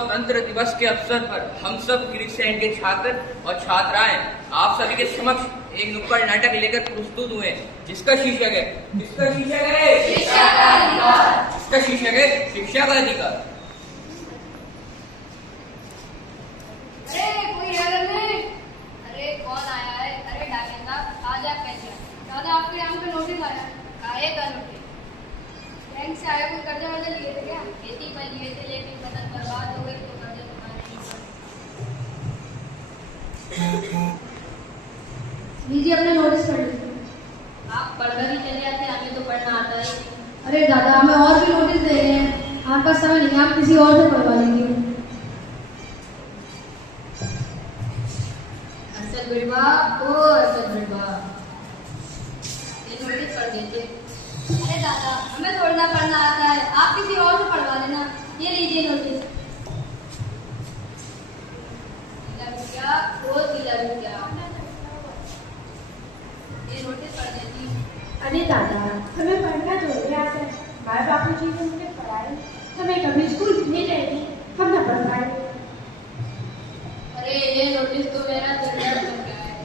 स्वतंत्र दिवस के अवसर पर हम सब ग्रीसेंट के छात्र और छात्राएं आप सभी के समक्ष एक नुक्कड़ नाटक लेकर प्रस्तुत हुए जिसका शीर्षक है शिक्षा का अधिकार। अरे कोई हैरान नहीं। अरे कौन आया है? अरे डाकिया साहब आज आप कैसे हैं? दादा आपके यहाँ पे नोटिस आया। काहे का नोटिस? बैंक से आया, कोई कर्जा वर्जा लिए थे क्या? खेती पर लिए थे लेकिन फसल बर्बाद हो गई तो कर्जा चुकाने नहीं पड़ा। लीजिए अपने नोटिस पढ़ लीजिए। आप पढ़कर ही चले जाते, हमें तो पढ़ना आता है। अरे दादा हमें और भी नोटिस दे रहे हैं, आपके पास समय नहीं, आप किसी और से पढ़वा लेंगे। अरशद बिरबा, ओ अरशद बिरबा, ये नोटिस पढ़ दीजिए। अरे दादा हमें थोड़ा ना पढ़ना आता है, आप किसी और से पढ़वा लेना। ये लीजिए नोटिस। तिला रुपया, ये नोटिस पढ़ देती। अरे दादा हमें पढ़ना तो नहीं आता है, माँ बापू जी ने हमें पढ़ाई, हमें कभी स्कूल भेज रहे थे, हम ना पढ़ पाए। अरे ये नोटिस तो मेरा दिल दर्द कर गया है।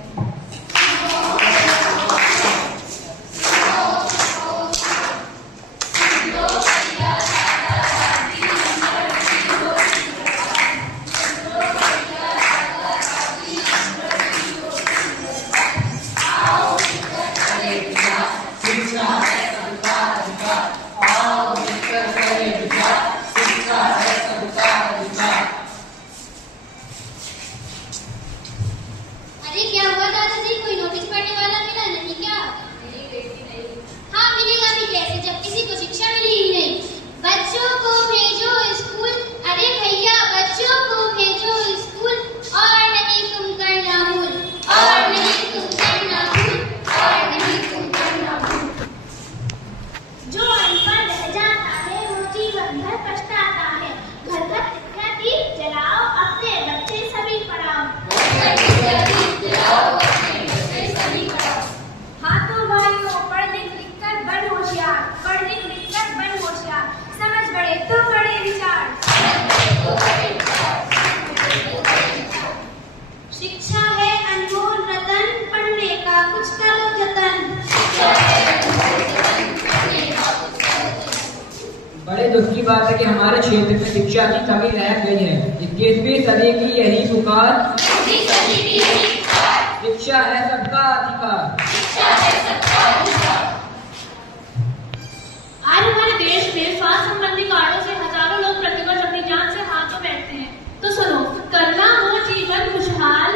अरे क्या हुआ दादाजी, कोई नोटिस पढ़ने वाला मिला नहीं क्या? नहीं बेटी नहीं। हाँ मिलेगा भी कैसे जब किसी को शिक्षा मिली ही नहीं। बच्चों को भेजो स्कूल, अरे भैया बच्चों को भेजो स्कूल, और नहीं तुम करना भूल, और नहीं तुम करना भूल, और नहीं तुम करना भूल। जो अनपढ़ रह जाता है वो जीवन भर पछताता है। घर घर शिक्षा दीप जलाओ, अपने बच्चे सभी पढ़ाओ। हाँ तो भाइयों, पढ़ लिख कर बन होशियार, पढ़ लिख कर बन होशियार, समझ बड़े तो बड़े विचार। शिक्षा है अनमोल रतन, पढ़ने का कुछ करो जतन। बड़े दुख की बात है कि हमारे क्षेत्र में शिक्षा की कमी रह गई है। 21वीं सदी की यही पुकार, शिक्षा है सबका अधिकार। आज हमारे देश में स्वास्थ्य संबंधी कारणों से हजारों लोग प्रतिवर्ष अपनी जान से हाथ धो बैठते हैं। तो सुनो, करना हो जीवन खुशहाल,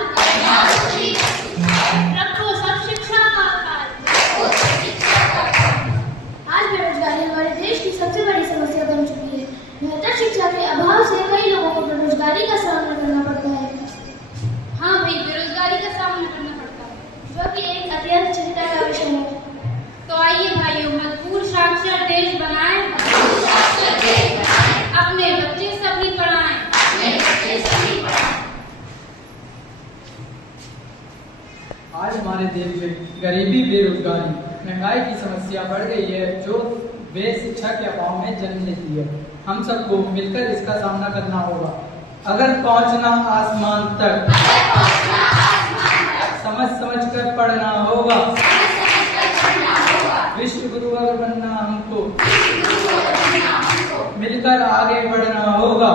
रखो सब शिक्षा का ख्याल। आज बेरोजगारी हमारे देश की सबसे बड़ी समस्या बन चुकी है। बेहतर शिक्षा के अभाव से कई लोगों को बेरोजगारी का सामना करना पड़ता है। हाँ भाई, बेरोजगारी का सामना करना पड़ता है, जो कि एक अत्यंत चिंता का विषय है। तो आइए भाइयों, मजबूर साक्षर देश बनाएं, अपने बच्चे सभी पढ़ाएं। आज हमारे देश में गरीबी, बेरोजगारी, महंगाई की समस्या बढ़ गई है, जो वे शिक्षा के अभाव में जन्म लेती है। हम सबको मिलकर इसका सामना करना होगा। अगर पहुंचना आसमान तक, समझ समझ कर पढ़ना होगा। विश्व गुरु अगर बनना हमको, मिलकर आगे बढ़ना होगा।